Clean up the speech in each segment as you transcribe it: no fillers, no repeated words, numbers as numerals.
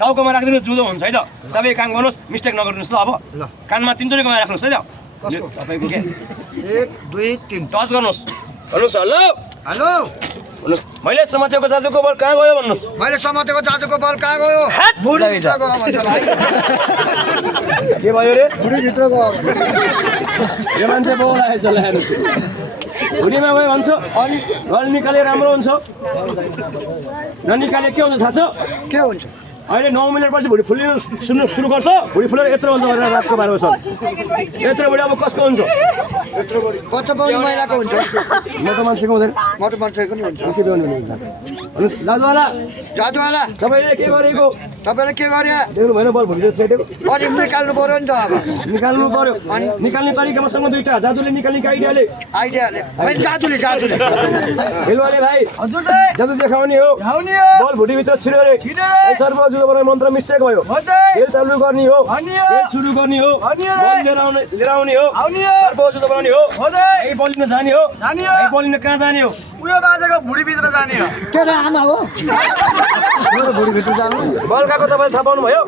टाउकोमा राखिदिनु जुदो हुन्छ है त सबै काम गर्नुहोस् मिस्टेक नगर्नुहोस् ल अब कानमा तिनचोटि कमाइ राख्नुहोस् है त तपाईँको के 1 2 3 टच गर्नुहोस् भन्नुहोस् हेलो हेलो भन्नुहोस् मैले समातेको जादुको बल कहाँ गयो भन्नुहोस् मैले समातेको जादुको बल कहाँ गयो बुढी भित्र गयो भन्छ भाइ के भयो रे बुढी भित्र गयो यो मान्छे बोला आएछ ल हेर्नुहोस् भुँडीमा गयो भन्छ अनि गल निकाले राम्रो हुन्छ ननिकाले के हुन्छ थाहा छ के हुन्छ अहिले 9 मिनेटपछि भुँडी फुल्नु सुरु गर्छ भुँडी फुलेर यत्रो हुन्छ भनेर रातको 12 बजे यत्रो बढी अब कसको हुन्छ यत्रो बढी बच्चा पाउने महिलाको हुन्छ म त मान्छेको हुँदैन म त मान्छेको नि हुन्छ के बेर्नु भन्नुहोस् जादुवाला जादुवाला तपाईँले के गरेको तपाईँले के गरे देख्नु भएन बल भुँडी छेटेको अनि निकाल्नु पर्यो नि त अब निकाल्नु पर्यो अनि निकाल्ने तरिका मसँग दुईटा जादुले निकाल्ने आइडियाले मैले जादुले हेलवाले भाइ हजुर जादु देखाउने हो बल भुँडी भित्र छिर्यो रे सर्व जुदो बनाउने मन्त्र मिस्टेक भयो खेल चालु गर्ने हो खेल सुरु गर्ने हो बल लिएर आउने हो सर्व जुदो बनाउने हो यही बलिन जाने हो यही बलिन कहाँ जाने हो उयो बाजेको भुँडी भित्र जाने हो के आमा हो मेरो भुँडी भित्र जानु बल गएको तपाईँले थाहा पाउनु भयो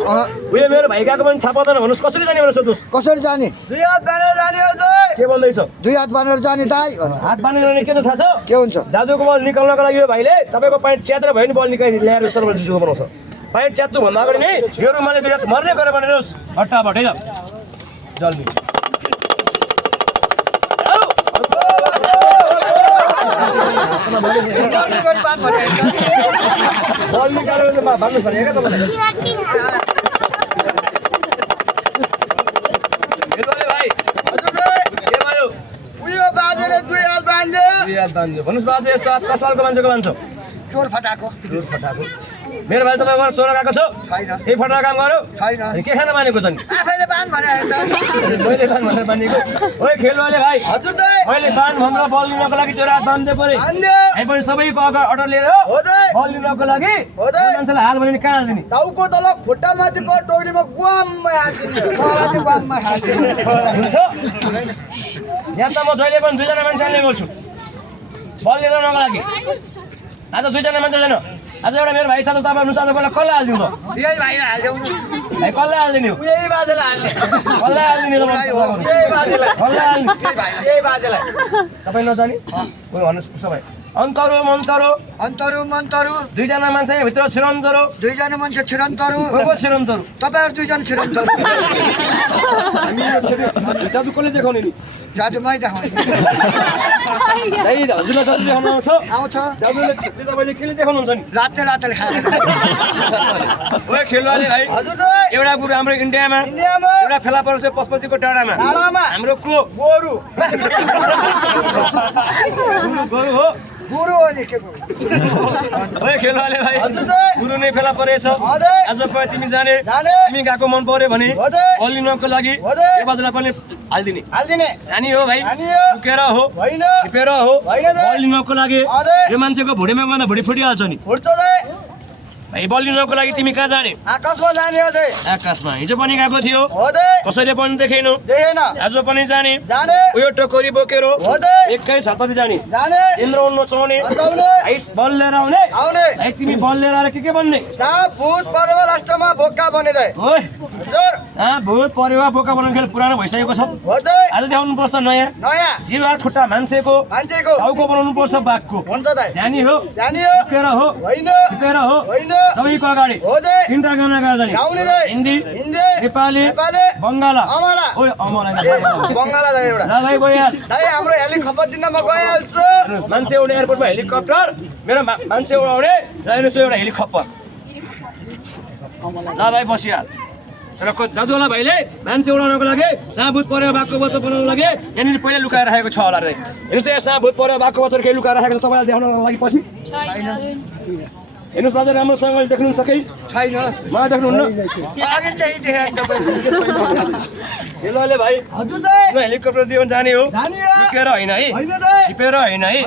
उयो मेरो भाइ गएको पनि थाहा पाउँदैन भन्नुहोस् कसरी जाने भनेर सोध्नुहोस् कसरी जाने 2 हात बाँधेर जाने हो के भन्दैछ 2 हात बाँधेर जाने दाइ हात बाँधेर जाने के त थाहा छ के हुन्छ जादुको बल निकाल्नको लागि यो भाइले तपाईँको प्यान्ट च्यातेर भयो नि बल निकाली ल्याएर सर्भर जिसुको बनाउँछ प्यान्ट च्यात्नु भन्दा अगाडि नै यो रुमाले दुई हात मर्ने गरेर बनाइदिनुहोस् हट्टाभट है त जल्दी बल निकालेर भन्नुहोस् भने क्या तपाईँलाई भाइ के भयो उयो बाजेले 2 हात बाँध्यो भन्नुहोस् बाजे यस्तो हात कसलाको मान्छेको मान्छ चोर फटाको मेरो भाइ तपाईँको चोर गएको छ छैन यही फटाको काम गर्यो छैन के खान मानेको छ नि आफैले बाँध भने मैले बान भनेर मानेको ओइ खेलवाले भाइ हजुर दाइ मैले बान भनेर बल लिनको लागि चोर हात बाँध्दै परे बाँध्यो पनि सबैको अर्डर लिएर हो दाइ बल लिनको लागि हो दाइ मान्छेलाई हाल भने कहाँ हाल्दिने टाउको तल खुट्टा माथि पर टोरीमा गुवाममा हाल्दिने तराले बाँधमा हाल्दिने हुन्छ यहाँ त म जहिले पनि 2 जना मान्छे हाल्ने गर्छु बल लिनको लागि आज 2 जना मान्छे छैन आज एउटा मेरो भाइ छ त तपाईँ अनुसार पहिला कसलाई हालिदिउँ त यही भाइले हाल्देऊ भाइ कसलाई हालिदिने हो यही बाजेलाई हाल्ने कसलाई हालिदिने यही बाजेलाई कसलाई हाल्ने यही बाजेलाई तपाईँ नजाने कोही भन्नुहोस् उसो भए अन्तरु मन्तरु मन्तरु 2 जना मान्छे भित्र छिरन्तरु 2 जना मान्छे छिरन्तरु को छिरन्तरु तपाईहरु 2 जना छिरन्तरु हामी जादु कसले देखाउने नि जादु मै देखाउने दाइ हजुरलाई जादु देखाउन आउँछ आउँछ जादुले तपाईले केले देखाउनुहुन्छ नि लाते खाएर ओए खेलवाले भाइ हजुर दाइ एउटा बुढो हाम्रो इन्डियामा एउटा फेला पर्छ पशुपतिको डाँडामा हाम्रो को गोरु गोरु हो गुरु अनि के भयो ओए खेलवाले भाइ गुरु नै फेला परेछ आज पय तिमी जाने तिमी गएको मन पर्यो भने बलिनको लागि यो बाजुलाई पनि हाल्दिने जानी हो भाइ उकेर हो छिपेर हो बलिनको लागि यो मान्छेको भुँडीमा गउँदा भुँडी फुटिहाल्छ नि भाइ बलिनको लागि तिमी कहाँ जाने आकाशमा जाने हो दाइ आकाशमा हिजो पनि गएको थियो कसैले पनि देखेन आज पनि जाने उयो टोकरी बोकेर 21 हातमा जाने इन्द्र उड्न चढ्ने बल लिएर आउने भाइ तिमी बल लिएर आएर के बन्ने साप भूत परेवा लास्टमा बोका बने दाइ ओए साप भूत परेवा बोका बनाउने खेल पुरानो भइसकेको छ आज देखाउनु पर्छ नयाँ जीव हात खुट्टा मान्छेको टाउको बनाउनु पर्छ बाघको जानी हो उकेर हो छिपेर हो सबैको अगाडि 3टा गाना गाएर जाने हिन्दी नेपाली बङ्गाला ओए अमला ल भाइ गइहाल हाम्रो हेलिकप्टर दिन म गइहाल्छु मान्छे उड्ने एयरपोर्टमा हेलिकप्टर मेरो मान्छे उडाउने र एउटा हेलिकप्टर ल भाइ बसिहाल र जादुवाला भाइले मान्छे उडाउनको लागि साँभूत परेर बाघको बच्चा बनाउनको लागि यहाँनिर पहिला लुकाएर राखेको छ होला रे हेर्नुहोस् त यहाँ साँभूत परेर बाघको बच्चा केही लुकाएर राखेको छ तपाईँलाई देखाउनको लागि पछि हेर्नुहोस् बाजा राम्रोसँगले देख्नु सके छैन मलाई देख्नुहुन्न हेलोले भाइ हजुर दाइ हेलिकप्टर दियो भने जाने हो लुकेर होइन है छिपेर होइन है